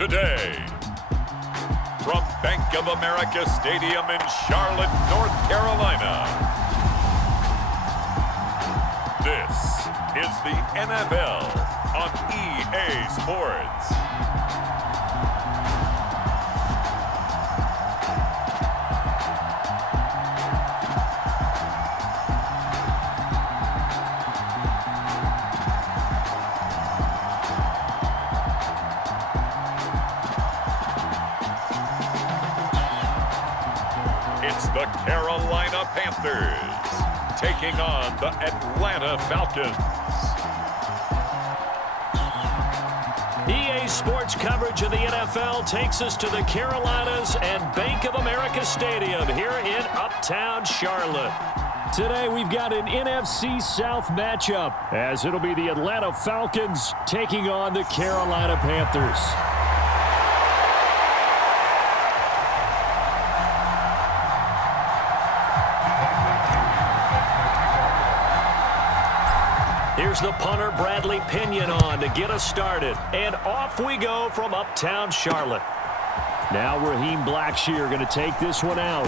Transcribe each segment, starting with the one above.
today. From Bank of America Stadium in Charlotte, North Carolina, this is the NFL on EA Sports. It's the Carolina Panthers taking on the Atlanta Falcons. EA Sports coverage of the NFL takes us to the Carolinas and Bank of America Stadium here in Uptown Charlotte. Today we've got an NFC South matchup, as it'll be the Atlanta Falcons taking on the Carolina Panthers. Here's the punter, Bradley Pinion, on to get us started. And off we go from Uptown Charlotte. Now Raheem Blackshear going to take this one out.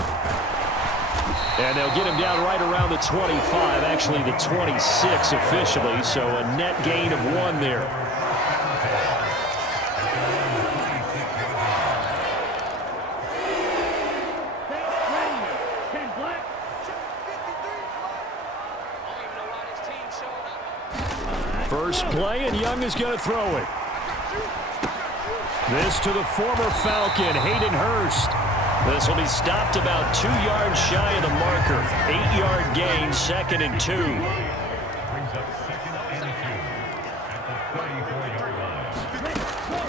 And they'll get him down right around the 25, actually the 26 officially, so a net gain of 1 there. First play, and Young is going to throw it. This to the former Falcon, Hayden Hurst. This will be stopped about 2 yards shy of the marker. 8-yard gain, 2nd and 2.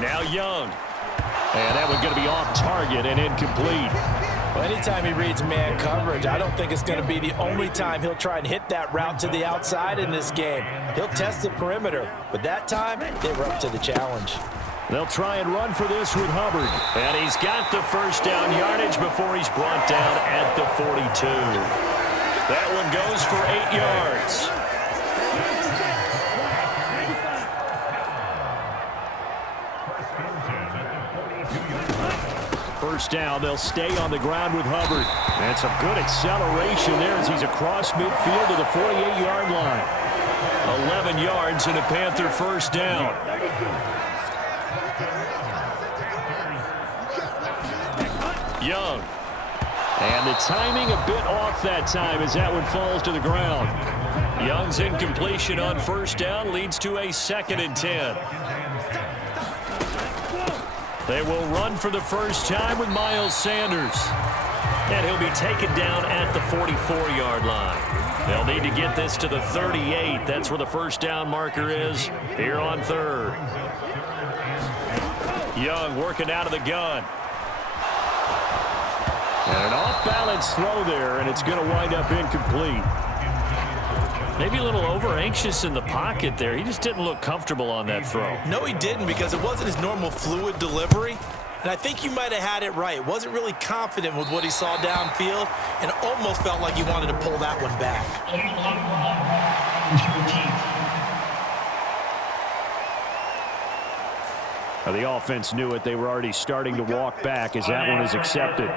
Now Young. And that one's going to be off target and incomplete. Well, anytime he reads man coverage, I don't think it's going to be the only time he'll try and hit that route to the outside in this game. He'll test the perimeter, but that time they were up to the challenge. They'll try and run for this with Hubbard. And he's got the first down yardage before he's brought down at the 42. That one goes for 8 yards. First down, they'll stay on the ground with Hubbard. And some good acceleration there as he's across midfield to the 48-yard line. 11 yards and a Panther first down. Young. And the timing a bit off that time as that one falls to the ground. Young's incompletion on first down leads to a 2nd and 10. They will run for the first time with Miles Sanders. And he'll be taken down at the 44-yard line. They'll need to get this to the 38. That's where the first down marker is here on 3rd. Young working out of the gun. And an off-balance throw there, and it's going to wind up incomplete. Maybe a little over-anxious in the pocket there. He just didn't look comfortable on that throw. No, he didn't, because it wasn't his normal fluid delivery. And I think you might have had it right. Wasn't really confident with what he saw downfield and almost felt like he wanted to pull that one back. The offense knew it. They were already starting to walk back as that one is accepted.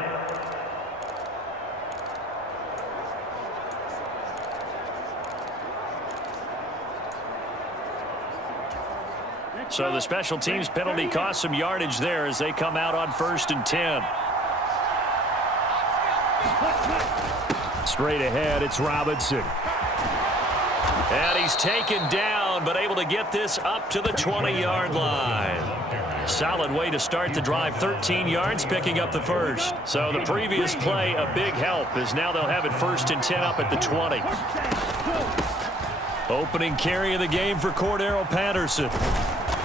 So the special teams penalty cost some yardage there as they come out on 1st and 10. Straight ahead, it's Robinson. And he's taken down, but able to get this up to the 20-yard line. Solid way to start the drive, 13 yards, picking up the first. So the previous play, a big help, as now they'll have it 1st and 10 up at the 20. Opening carry of the game for Cordero Patterson.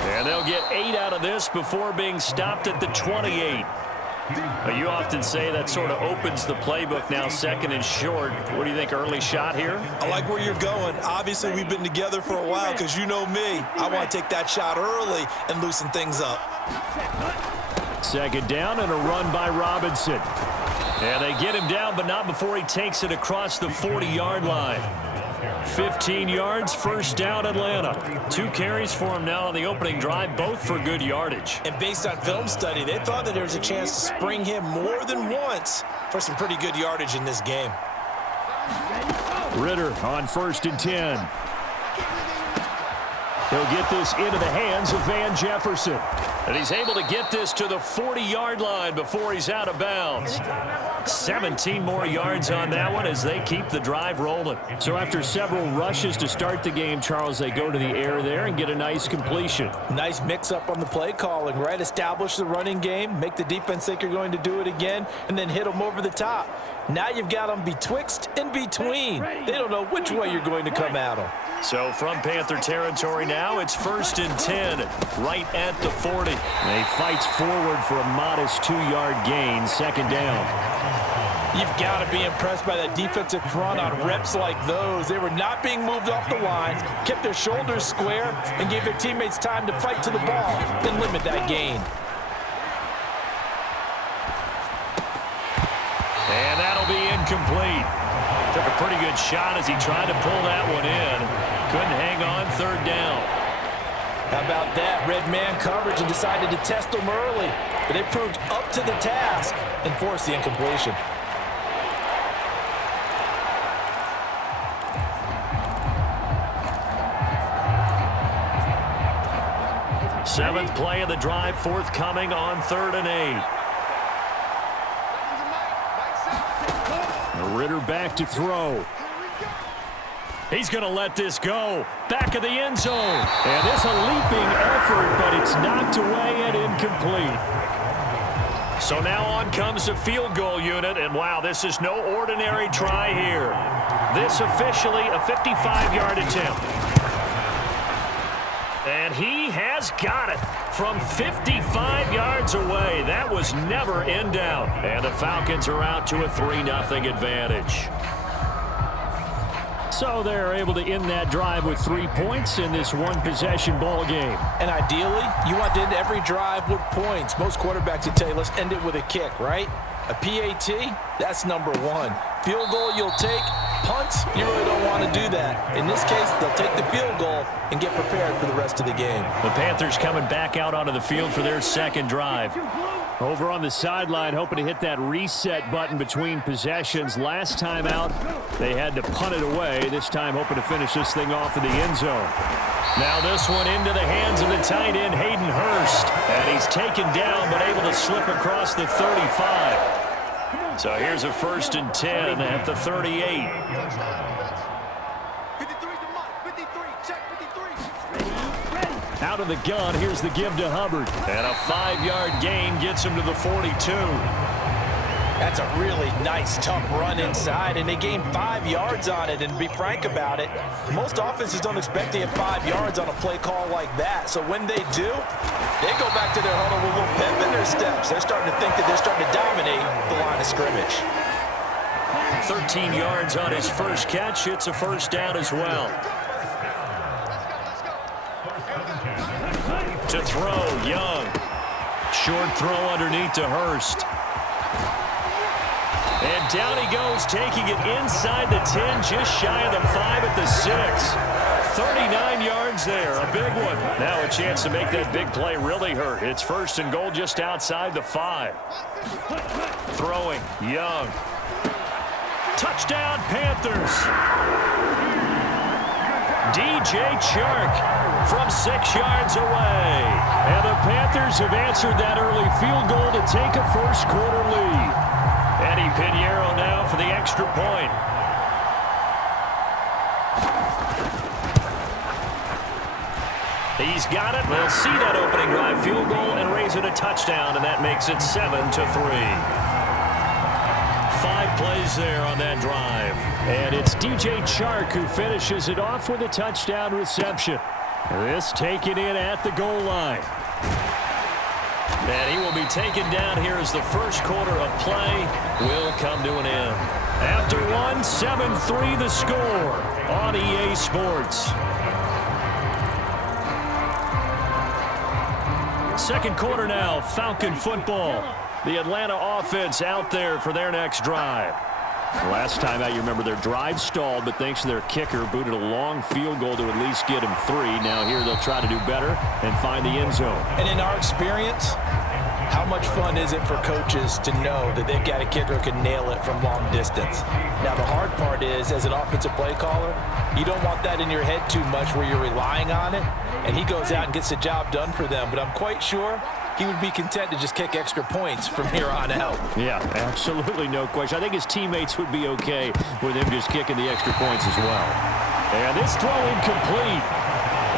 And they'll get 8 out of this before being stopped at the 28. You often say that sort of opens the playbook now, 2nd and short. What do you think, early shot here? I like where you're going. Obviously, we've been together for a while because you know me. I want to take that shot early and loosen things up. 2nd down and a run by Robinson. And they get him down, but not before he takes it across the 40-yard line. 15 yards, first down Atlanta. 2 carries for him now on the opening drive, both for good yardage. And based on film study, they thought that there was a chance to spring him more than once for some pretty good yardage in this game. Ritter on 1st and 10. He'll get this into the hands of Van Jefferson. And he's able to get this to the 40-yard line before he's out of bounds. 17 more yards on that one as they keep the drive rolling. So after several rushes to start the game, Charles, they go to the air there and get a nice completion. Nice mix-up on the play calling, right? Establish the running game, make the defense think you're going to do it again, and then hit them over the top. Now you've got them betwixt and between. They don't know which way you're going to come at them. So from Panther territory now, it's 1st and 10, right at the 40. And he fights forward for a modest 2-yard gain, 2nd down. You've got to be impressed by that defensive front on reps like those. They were not being moved off the line, kept their shoulders square, and gave their teammates time to fight to the ball and limit that gain. And that'll be incomplete. Took a pretty good shot as he tried to pull that one in. Couldn't hang on, 3rd down. How about that? Red man coverage and decided to test them early. But they proved up to the task and forced the incompletion. Seventh play of the drive forthcoming on 3rd and 8. Ritter back to throw. He's going to let this go. Back of the end zone. And this a leaping effort, but it's knocked away and incomplete. So now on comes the field goal unit, and wow, this is no ordinary try here. This officially a 55-yard attempt. And he has got it from 55 yards away. That was never in doubt. And the Falcons are out to a 3-0 advantage. So they're able to end that drive with 3 points in this one-possession ball game. And ideally, you want to end every drive with points. Most quarterbacks would tell you, let's end it with a kick, right? A PAT, that's number 1. Field goal you'll take. Punts, you really don't want to do that. In this case, they'll take the field goal and get prepared for the rest of the game. The Panthers coming back out onto the field for their 2nd drive. Over on the sideline, hoping to hit that reset button between possessions. Last time out, they had to punt it away. This time, hoping to finish this thing off in the end zone. Now this one into the hands of the tight end, Hayden Hurst. And he's taken down, but able to slip across the 35. So here's a 1st and 10 at the 38. Out of the gun, here's the give to Hubbard. And a 5-yard gain gets him to the 42. That's a really nice, tough run inside, and they gained 5 yards on it. And to be frank about it, most offenses don't expect to get 5 yards on a play call like that. So when they do, they go back to their huddle with a little pep in their steps. They're starting to think that they're starting to dominate the line of scrimmage. 13 yards on his first catch. It's a 1st down as well. To throw, Young. Short throw underneath to Hurst. And down he goes, taking it inside the 10, just shy of the 5 at the 6. 39 yards there, a big one. Now a chance to make that big play really hurt. It's 1st and goal just outside the 5. Throwing, Young. Touchdown, Panthers. DJ Chark from 6 yards away. And the Panthers have answered that early field goal to take a first-quarter lead. Eddie Pinheiro now for the extra point. He's got it. They'll see that opening drive field goal and raise it a touchdown, and that makes it 7-3. 5 plays there on that drive. And it's DJ Chark who finishes it off with a touchdown reception. This taken in at the goal line. And he will be taken down here as the first quarter of play will come to an end. After one, 7-3 the score on EA Sports. Second quarter now, Falcon football. The Atlanta offense out there for their next drive. Last time out, you remember their drive stalled, but thanks to their kicker, booted a long field goal to at least get him 3. Now here they'll try to do better and find the end zone. And in our experience, how much fun is it for coaches to know that they've got a kicker who can nail it from long distance? Now, the hard part is, as an offensive play caller, you don't want that in your head too much where you're relying on it, and he goes out and gets the job done for them. But I'm quite sure he would be content to just kick extra points from here on out. Yeah, absolutely no question. I think his teammates would be okay with him just kicking the extra points as well. And this throw incomplete.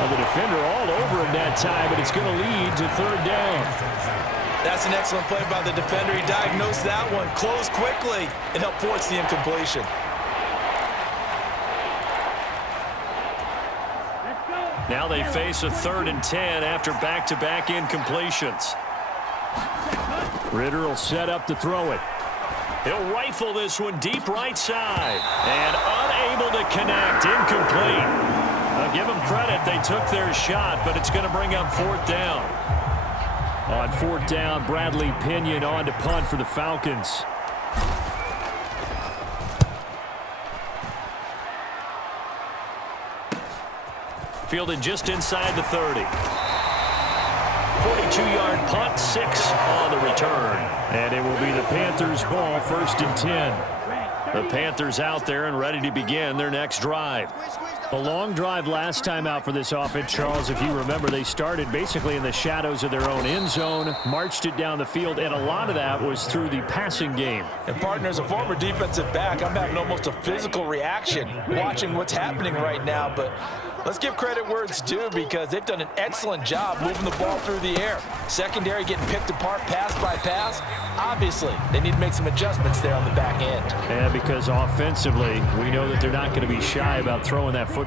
Well, the defender all over him that time, but it's going to lead to 3rd down. That's an excellent play by the defender. He diagnosed that one, closed quickly, and helped force the incompletion. Now they face a 3rd and 10 after back-to-back incompletions. Ritter will set up to throw it. He'll rifle this one deep right side. And unable to connect. Incomplete. I'll give them credit. They took their shot, but it's going to bring up 4th down. On 4th down, Bradley Pinion on to punt for the Falcons. Fielded just inside the 30. 42-yard punt, 6 on the return. And it will be the Panthers' ball, 1st and 10. The Panthers out there and ready to begin their next drive. A long drive last time out for this offense, Charles. If you remember, they started basically in the shadows of their own end zone, marched it down the field, and a lot of that was through the passing game. And, partner, as a former defensive back, I'm having almost a physical reaction watching what's happening right now. But let's give credit where it's due, because they've done an excellent job moving the ball through the air. Secondary getting picked apart pass by pass. Obviously, they need to make some adjustments there on the back end. And because offensively, we know that they're not going to be shy about throwing that football.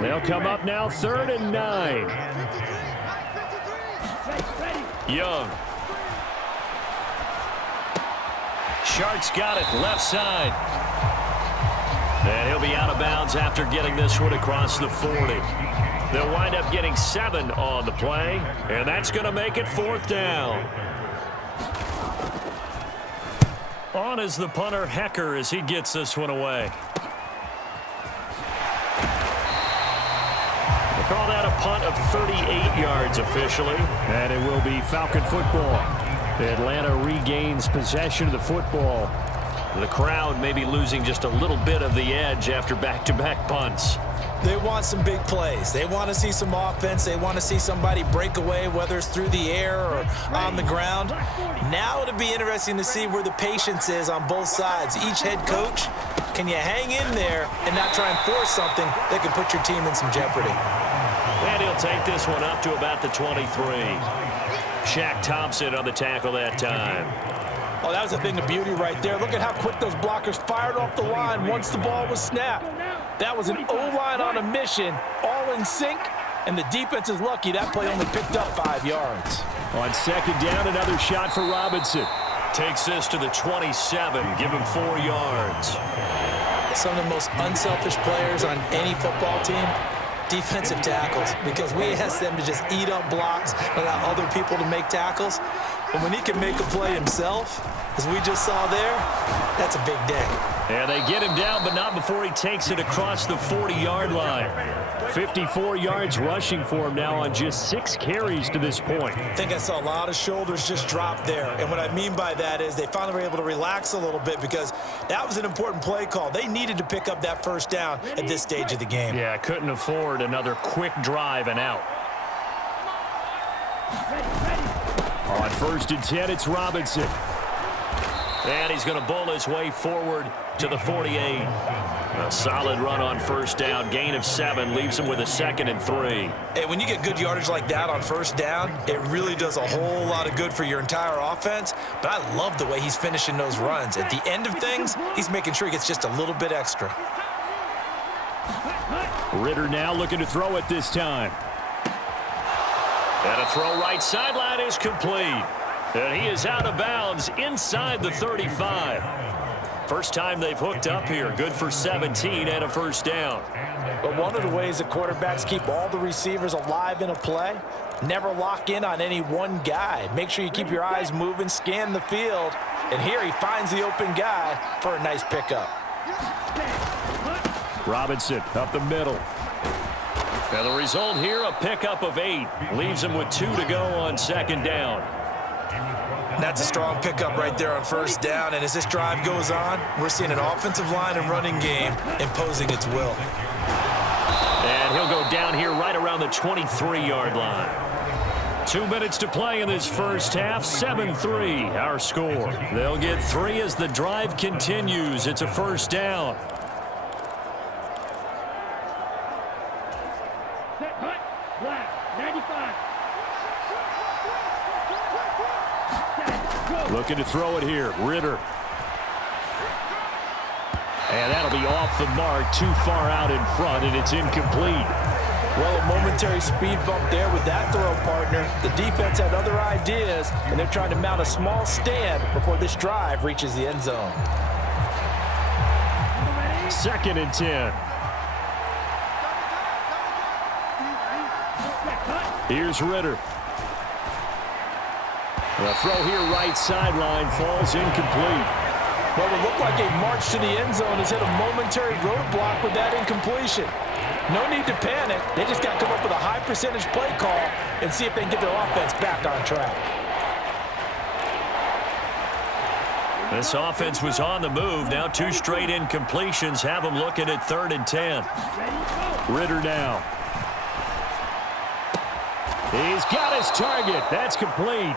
They'll come up now, 3rd and 9. Young. Shark's got it, left side. And he'll be out of bounds after getting this one across the 40. They'll wind up getting 7 on the play, and that's going to make it 4th down. On is the punter, Hecker, as he gets this one away. We'll call that a punt of 38 yards officially, and it will be Falcon football. Atlanta regains possession of the football. The crowd may be losing just a little bit of the edge after back-to-back punts. They want some big plays. They want to see some offense. They want to see somebody break away, whether it's through the air or on the ground. Now it'll be interesting to see where the patience is on both sides. Each head coach, can you hang in there and not try and force something that could put your team in some jeopardy? And he'll take this one up to about the 23. Shaq Thompson on the tackle that time. Oh, that was a thing of beauty right there. Look at how quick those blockers fired off the line once the ball was snapped. That was an O-line on a mission, all in sync, and the defense is lucky that play only picked up 5 yards. On 2nd down, another shot for Robinson. Takes this to the 27, give him 4 yards. Some of the most unselfish players on any football team, defensive tackles, because we ask them to just eat up blocks and allow other people to make tackles. But when he can make a play himself, as we just saw there, that's a big day. And they get him down, but not before he takes it across the 40-yard line. 54 yards rushing for him now on just 6 carries to this point. I think I saw a lot of shoulders just drop there. And what I mean by that is they finally were able to relax a little bit, because that was an important play call. They needed to pick up that 1st down at this stage of the game. Yeah, couldn't afford another quick drive and out. On 1st and 10, it's Robinson. And he's going to bowl his way forward to the 48. A solid run on 1st down. Gain of 7 leaves him with a 2nd and 3. Hey, when you get good yardage like that on 1st down, it really does a whole lot of good for your entire offense. But I love the way he's finishing those runs. At the end of things, he's making sure he gets just a little bit extra. Ritter now looking to throw it this time. And a throw right sideline is complete. And he is out of bounds inside the 35. First time they've hooked up here. Good for 17 and a 1st down. But one of the ways that quarterbacks keep all the receivers alive in a play, never lock in on any one guy. Make sure you keep your eyes moving, scan the field, And here he finds the open guy for a nice pickup. Robinson up the middle. And the result here, a pickup of 8. Leaves him with 2 to go on second down. That's a strong pickup right there on first down. And as this drive goes on, we're seeing an offensive line and running game imposing its will. And he'll go down here right around the 23-yard line. 2 minutes to play in this first half. 7-3 our score. They'll get 3 as the drive continues. It's a first down. Looking to throw it here. Ritter. And that'll be off the mark, too far out in front, and it's incomplete. Well, a momentary speed bump there with that throw, partner. The defense had other ideas, and they're trying to mount a small stand before this drive reaches the end zone. 2nd and 10. Here's Ritter. The throw here right sideline falls incomplete. Well, it looked like a march to the end zone has hit a momentary roadblock with that incompletion. No need to panic. They just got to come up with a high percentage play call and see if they can get their offense back on track. This offense was on the move. Now 2 straight incompletions have them looking at 3rd and 10. Ritter now. He's got his target. That's complete.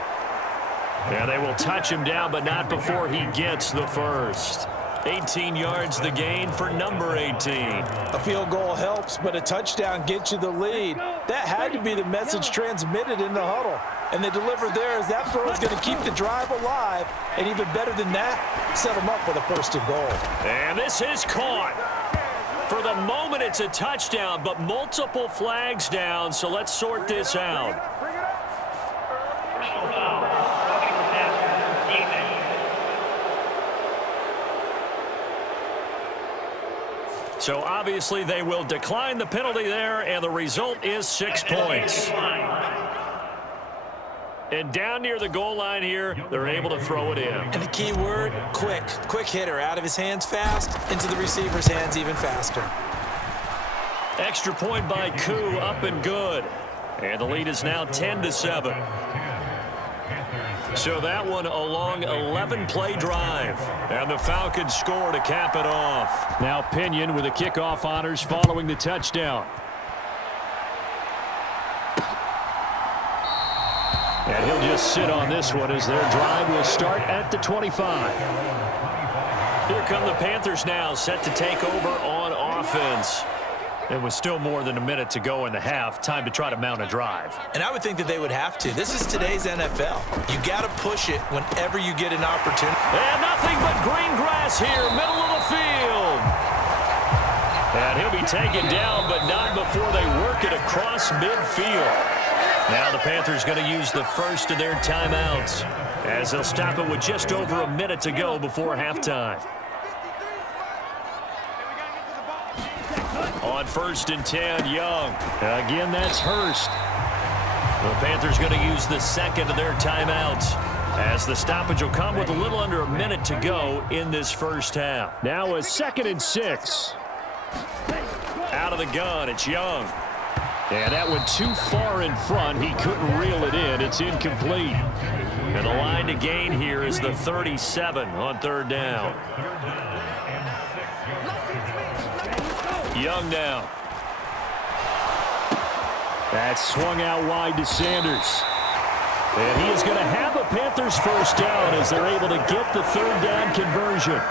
Yeah, they will touch him down, but not before he gets the first. 18 yards the gain for number 18. A field goal helps, but a touchdown gets you the lead. That had to be the message transmitted in the huddle. And they delivered there as that throw is going to keep the drive alive. And even better than that, set them up with a 1st and goal. And this is caught. For the moment, it's a touchdown, but multiple flags down, so let's sort this out. So obviously they will decline the penalty there, and the result is 6 points. And down near the goal line here, they're able to throw it in. And the key word, quick. Quick hitter, out of his hands fast, into the receiver's hands even faster. Extra point by Koo, up and good. And the lead is now 10-7. So that one a long 11-play drive. And the Falcons score to cap it off. Now Pinion with the kickoff honors following the touchdown. And he'll just sit on this one as their drive will start at the 25. Here come the Panthers now, set to take over on offense. It was still more than a minute to go in the half. Time to try to mount a drive. And I would think that they would have to. This is today's NFL. You got to push it whenever you get an opportunity. And nothing but green grass here, middle of the field. And he'll be taken down, but not before they work it across midfield. Now the Panthers going to use the first of their timeouts as they'll stop it with just over a minute to go before halftime. On 1st and 10, Young. Again, that's Hurst. The Panthers going to use the second of their timeouts as the stoppage will come with a little under a minute to go in this first half. Now a 2nd and 6. Out of the gun, it's Young. And that went too far in front. He couldn't reel it in. It's incomplete. And the line to gain here is the 37 on 3rd down. Young now. That's swung out wide to Sanders. And he is going to have a Panthers first down as they're able to get the 3rd down conversion.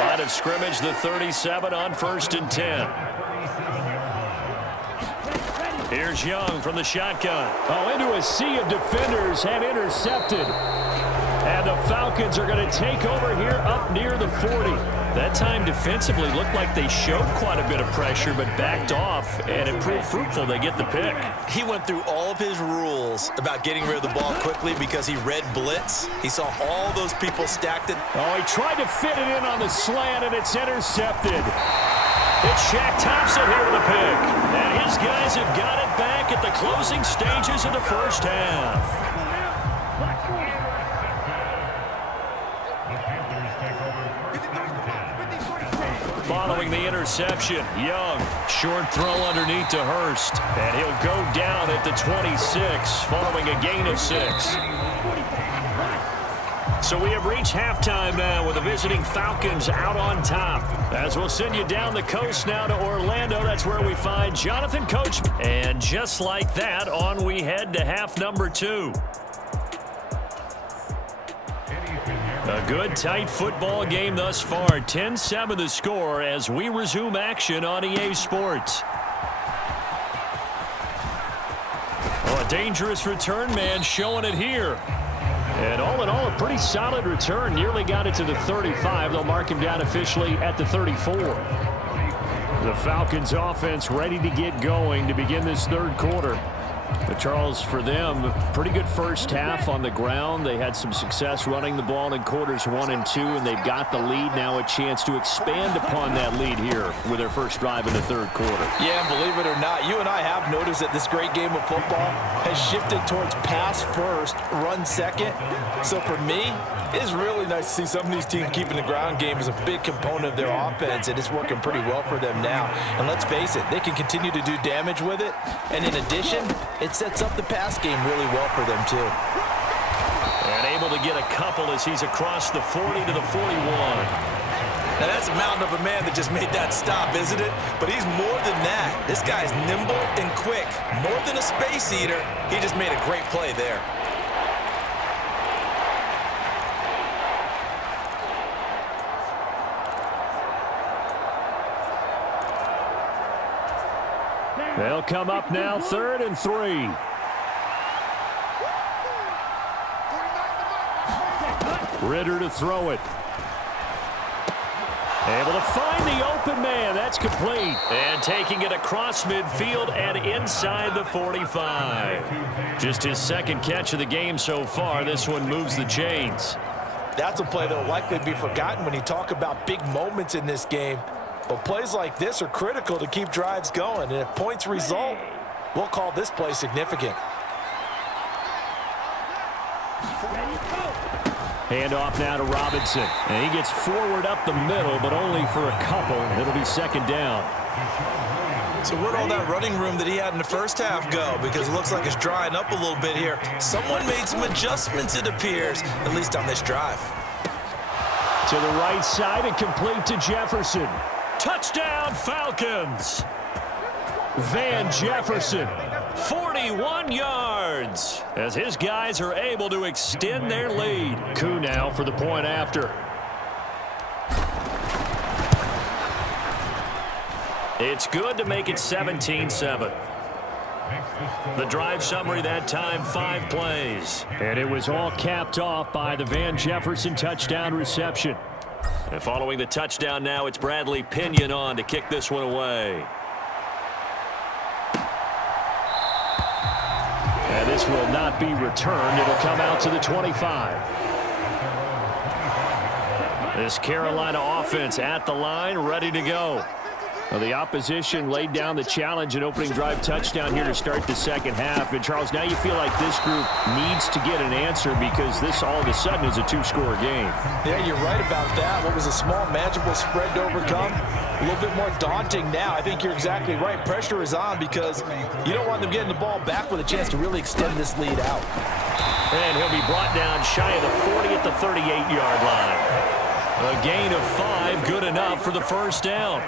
Line of scrimmage, the 37 on 1st and 10. Here's Young from the shotgun. Oh, into a sea of defenders and intercepted. And the Falcons are going to take over here up near the 40. That time defensively looked like they showed quite a bit of pressure but backed off, and it proved fruitful. They get the pick. He went through all of his rules about getting rid of the ball quickly because he read blitz. He saw all those people stacked it. Oh, he tried to fit it in on the slant, and it's intercepted. It's Shaq Thompson here with a pick. And his guys have got it back at the closing stages of the first half. following the interception. Young, short throw underneath to Hurst. And he'll go down at the 26 following a gain of 6. So we have reached halftime now with the visiting Falcons out on top. As we'll send you down the coast now to Orlando. That's where we find Jonathan Coachman. And just like that, on we head to half number 2. A good, tight football game thus far. 10-7 the score as we resume action on EA Sports. Oh, a dangerous return man showing it here. And all in all, a pretty solid return. Nearly got it to the 35. They'll mark him down officially at the 34. The Falcons offense ready to get going to begin this third quarter. But Charles, for them, pretty good first half on the ground. They had some success running the ball in quarters 1 and 2, and they've got the lead now, a chance to expand upon that lead here with their first drive in the third quarter. Yeah, and believe it or not, you and I have noticed that this great game of football has shifted towards pass first, run second. So for me, it's really nice to see some of these teams keeping the ground game as a big component of their offense, and it's working pretty well for them now. And let's face it, they can continue to do damage with it, and in addition, it sets up the pass game really well for them too. And able to get a couple as he's across the 40 to the 41. Now that's a mountain of a man that just made that stop, isn't it? But he's more than that. This guy's nimble and quick. More than a space eater, he just made a great play there. They'll come up now, 3rd and 3. Ritter to throw it. Able to find the open man. That's complete. And taking it across midfield and inside the 45. Just his second catch of the game so far. This one moves the chains. That's a play that will likely be forgotten when you talk about big moments in this game. But plays like this are critical to keep drives going. And if points result, we'll call this play significant. Handoff now to Robinson. And he gets forward up the middle, but only for a couple. It'll be second down. So where'd all that running room that he had in the first half go? Because it looks like it's drying up a little bit here. Someone made some adjustments, it appears, at least on this drive. To the right side and complete to Jefferson. Touchdown, Falcons! Van Jefferson, 41 yards, as his guys are able to extend their lead. Koo now for the point after. It's good to make it 17-7. The drive summary that time, 5 plays. And it was all capped off by the Van Jefferson touchdown reception. And following the touchdown now, it's Bradley Pinion on to kick this one away. And this will not be returned. It'll come out to the 25. This Carolina offense at the line, ready to go. Well, the opposition laid down the challenge and opening drive touchdown here to start the second half. And, Charles, now you feel like this group needs to get an answer because this all of a sudden is a 2-score game. Yeah, you're right about that. What was a small, manageable spread to overcome, a little bit more daunting now. I think you're exactly right. Pressure is on because you don't want them getting the ball back with a chance to really extend this lead out. And he'll be brought down shy of the 40 at the 38-yard line. A gain of 5, good enough for the first down.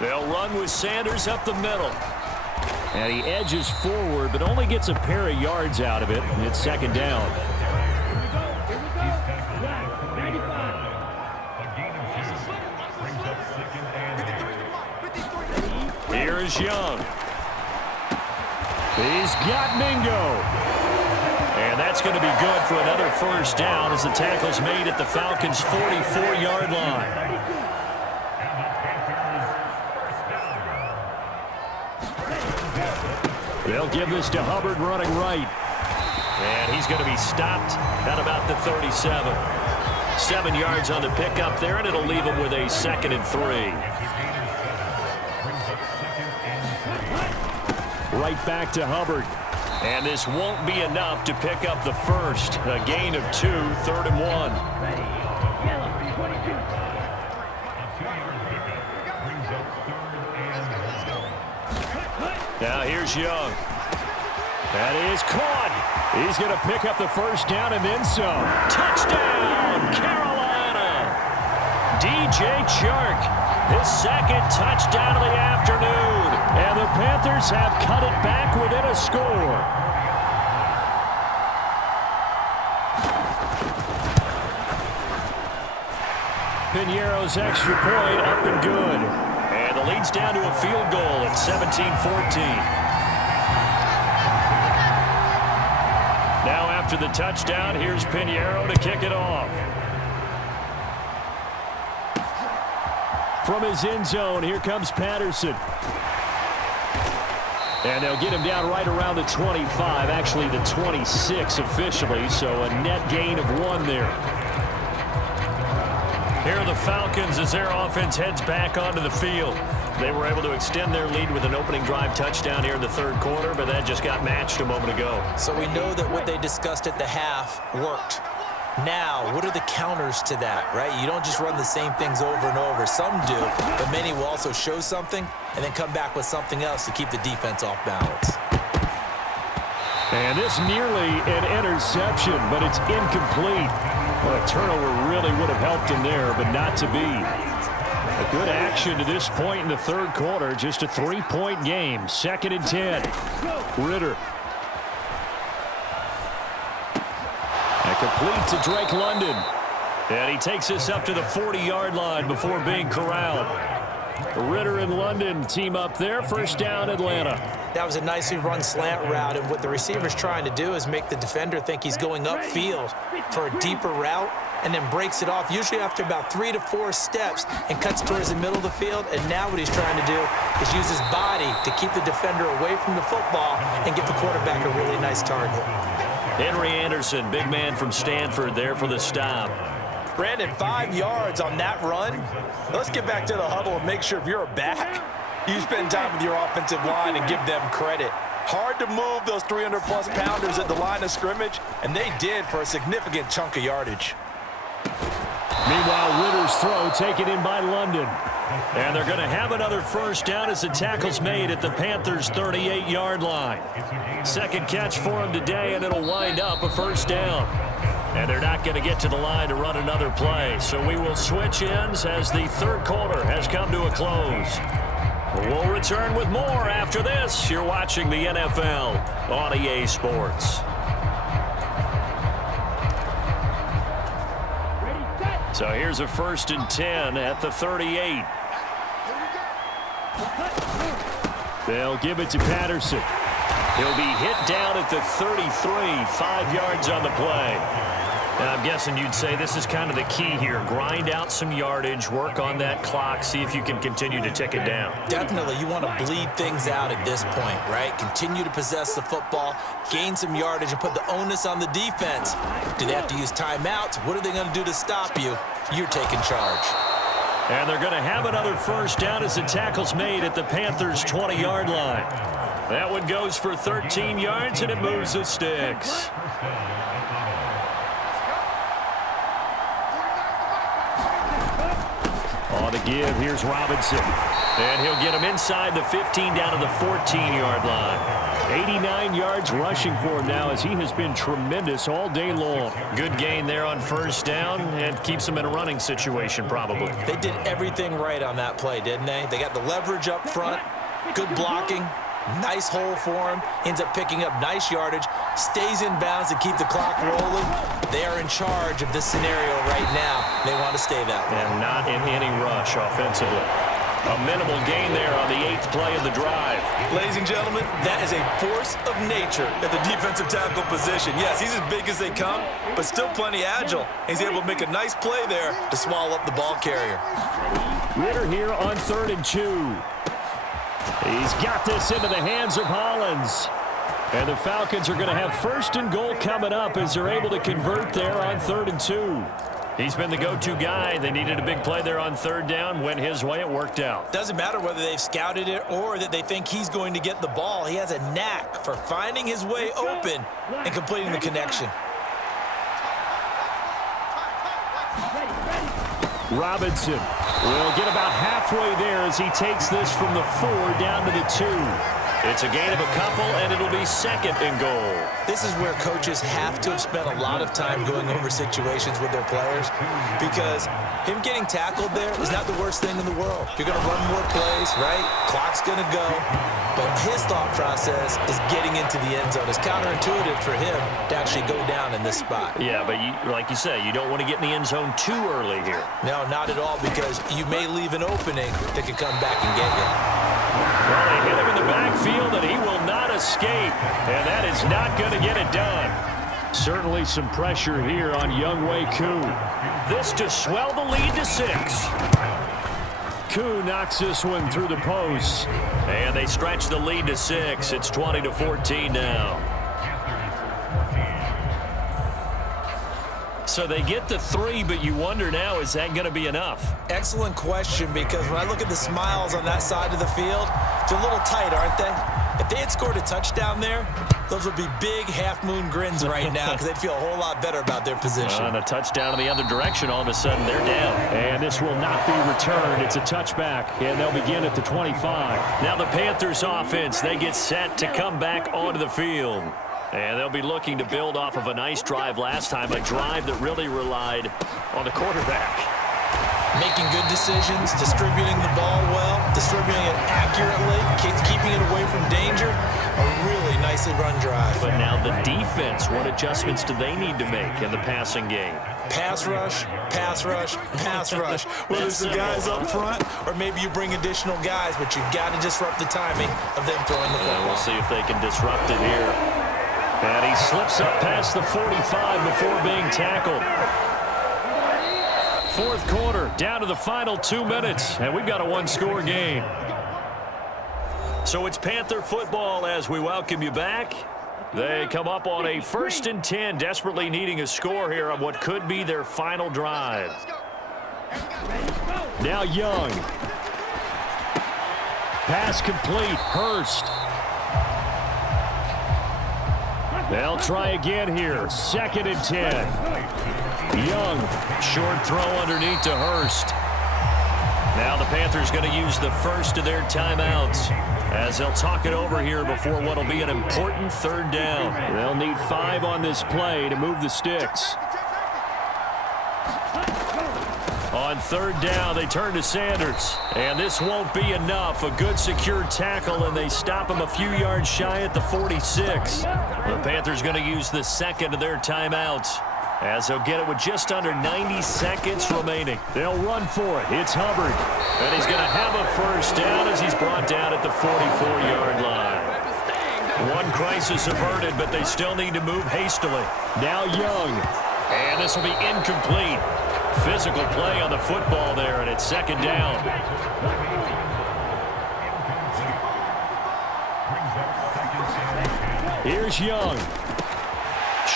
They'll run with Sanders up the middle. And he edges forward, but only gets a pair of yards out of it. And it's second down. Here's Young. He's got Mingo. And that's going to be good for another first down as the tackle's made at the Falcons' 44-yard line. They'll give this to Hubbard running right. And he's going to be stopped at about the 37. 7 yards on the pickup there, and it'll leave him with a 2nd and 3. Right back to Hubbard. And this won't be enough to pick up the first. A gain of 2, 3rd and 1. Now here's Young. That is caught. He's going to pick up the first down and then some. Touchdown, Carolina. DJ Chark, his second touchdown of the afternoon. And the Panthers have cut it back within a score. Piñeiro's extra point up and good. And the lead's down to a field goal at 17-14. Now after the touchdown, here's Piñeiro to kick it off. From his end zone, here comes Patterson. And they'll get him down right around the 25, actually the 26 officially, so a net gain of 1 there. Here are the Falcons as their offense heads back onto the field. They were able to extend their lead with an opening drive touchdown here in the 3rd quarter, but that just got matched a moment ago. So we know that what they discussed at the half worked. Now, what are the counters to that, right? You don't just run the same things over and over. Some do, but many will also show something and then come back with something else to keep the defense off balance. And this nearly an interception, but it's incomplete. Well, a turnover really would have helped him there, but not to be. A good action to this point in the 3rd quarter. Just a 3-point game. 2nd and 10. Ritter. And complete to Drake London. And he takes this up to the 40-yard line before being corralled. Ritter and London team up there. First down, Atlanta. That was a nicely run slant route, and what the receiver's trying to do is make the defender think he's going upfield for a deeper route and then breaks it off, usually after about 3 to 4 steps, and cuts towards the middle of the field. And now what he's trying to do is use his body to keep the defender away from the football and get the quarterback a really nice target. Henry Anderson, big man from Stanford, there for the stop. Brandon, 5 yards on that run. Let's get back to the huddle and make sure if you're a back, you spend time with your offensive line and give them credit. Hard to move those 300-plus pounders at the line of scrimmage, and they did for a significant chunk of yardage. Meanwhile, Ritter's throw taken in by London. And they're going to have another first down as the tackle's made at the Panthers' 38-yard line. Second catch for him today, and it'll wind up a first down. And they're not going to get to the line to run another play. So we will switch ends as the 3rd quarter has come to a close. We'll return with more after this. You're watching the NFL on EA Sports. So here's a 1st and 10 at the 38. They'll give it to Patterson. He'll be hit down at the 33, 5 yards on the play. Now, I'm guessing you'd say this is kind of the key here. Grind out some yardage, work on that clock, see if you can continue to tick it down. Definitely. You want to bleed things out at this point, right? Continue to possess the football, gain some yardage, and put the onus on the defense. Do they have to use timeouts? What are they going to do to stop you? You're taking charge. And they're going to have another first down as the tackle's made at the Panthers' 20-yard line. That one goes for 13 yards, and it moves the sticks. On the give, here's Robinson. And he'll get him inside the 15 down to the 14-yard line. 89 yards rushing for him now as he has been tremendous all day long. Good gain there on first down and keeps him in a running situation probably. They did everything right on that play, didn't they? They got the leverage up front, good blocking, nice hole for him, ends up picking up nice yardage, stays in bounds to keep the clock rolling. They are in charge of this scenario right now. They want to stay that way. And not in any rush offensively. A minimal gain there on the 8th play of the drive. Ladies and gentlemen, that is a force of nature at the defensive tackle position. Yes, he's as big as they come, but still plenty agile. He's able to make a nice play there to swallow up the ball carrier. Ritter here on 3rd and 2. He's got this into the hands of Hollins. And the Falcons are going to have 1st and goal coming up as they're able to convert there on 3rd and 2. He's been the go-to guy. They needed a big play there on third down. Went his way. It worked out. Doesn't matter whether they've scouted it or that they think he's going to get the ball. He has a knack for finding his way open and completing the connection. Robinson will get about halfway there as he takes this from the 4 down to the 2. It's a gain of a couple, and it'll be second and goal. This is where coaches have to have spent a lot of time going over situations with their players, because him getting tackled there is not the worst thing in the world. You're going to run more plays, right? Clock's going to go. But his thought process is getting into the end zone. It's counterintuitive for him to actually go down in this spot. Yeah, but like you say, you don't want to get in the end zone too early here. No, not at all, because you may leave an opening that could come back and get you. Well, they hit him in the backfield, and he will not escape. And that is not going to get it done. Certainly some pressure here on Younghoe Koo. This to swell the lead to 6. Koo knocks this one through the post. And they stretch the lead to 6. It's 20-14 now. So they get the 3, but you wonder now, is that going to be enough? Excellent question, because when I look at the smiles on that side of the field, they're a little tight, aren't they? If they had scored a touchdown there, those would be big half-moon grins right now, because they'd feel a whole lot better about their position. And a touchdown in the other direction, all of a sudden they're down. And this will not be returned. It's a touchback, and they'll begin at the 25. Now the Panthers offense, they get set to come back onto the field. And they'll be looking to build off of a nice drive last time, a drive that really relied on the quarterback. Making good decisions, distributing the ball well, distributing it accurately, keeping it away from danger. A really nicely run drive. But now the defense, what adjustments do they need to make in the passing game? Pass rush, pass rush, pass rush. Whether it's the guys up front or maybe you bring additional guys, but you've got to disrupt the timing of them throwing the football. We'll see if they can disrupt it here. And he slips up past the 45 before being tackled. Fourth quarter, down to the final 2 minutes, and we've got a one-score game. So it's Panther football as we welcome you back. They come up on a 1st and 10, desperately needing a score here on what could be their final drive. Now Young. Pass complete, Hurst. They'll try again here. 2nd and 10. Young, short throw underneath to Hurst. Now the Panthers going to use the first of their timeouts as they'll talk it over here before what will be an important 3rd down. They'll need 5 on this play to move the sticks. On 3rd down, they turn to Sanders. And this won't be enough. A good secure tackle, and they stop him a few yards shy at the 46. The Panthers going to use the 2nd of their timeouts as they'll get it with just under 90 seconds remaining. They'll run for it. It's Hubbard. And he's going to have a 1st down as he's brought down at the 44-yard line. One crisis averted, but they still need to move hastily. Now Young. And this will be incomplete. Physical play on the football there, and it's 2nd down. Here's Young.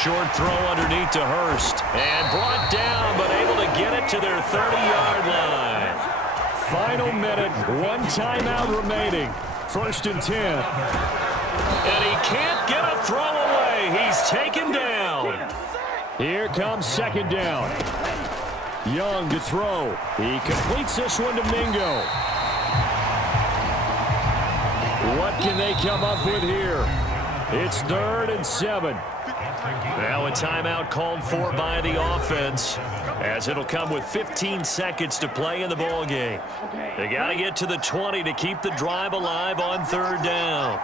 Short throw underneath to Hurst. And brought down, but able to get it to their 30-yard line. Final minute, 1 timeout remaining. 1st and 10. And he can't get a throw away. He's taken down. Here comes 2nd down. Young to throw. He completes this one to Mingo. What can they come up with here? It's 3rd and 7. Now a timeout called for by the offense, as it'll come with 15 seconds to play in the ball game. They got to get to the 20 to keep the drive alive on 3rd down.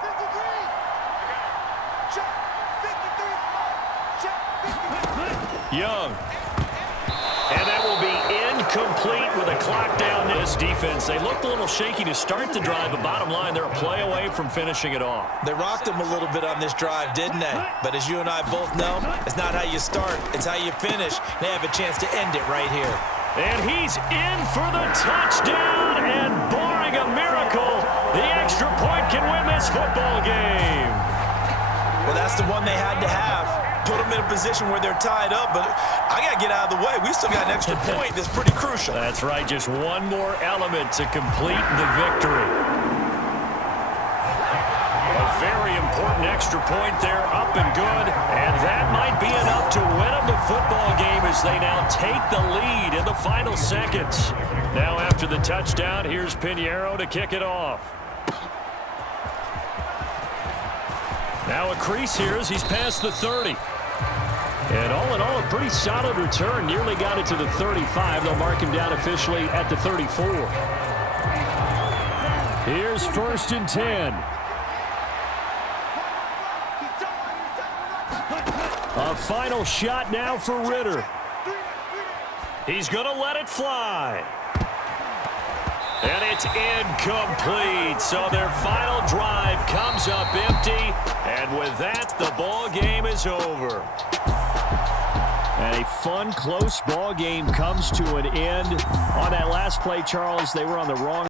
Young. And that will be incomplete with a clock down. This defense, they looked a little shaky to start the drive, but bottom line, they're a play away from finishing it off. They rocked them a little bit on this drive, didn't they? But as you and I both know, it's not how you start, it's how you finish. They have a chance to end it right here. And he's in for the touchdown, and barring a miracle, the extra point can win this football game. Well, that's the one they had to have. put them in a position where they're tied up, but I got to get out of the way. We still got an extra point that's pretty crucial. That's right, just one more element to complete the victory. A very important extra point there, up and good, and that might be enough to win them the football game as they now take the lead in the final seconds. Now after the touchdown, here's Pinheiro to kick it off. Now a crease here as he's past the 30. And all in all, a pretty solid return. Nearly got it to the 35. They'll mark him down officially at the 34. Here's 1st and 10. A final shot now for Ritter. He's going to let it fly. And it's incomplete. So their final drive comes up empty. And with that, the ball game is over. And a fun, close ball game comes to an end. On that last play, Charles, they were on the wrong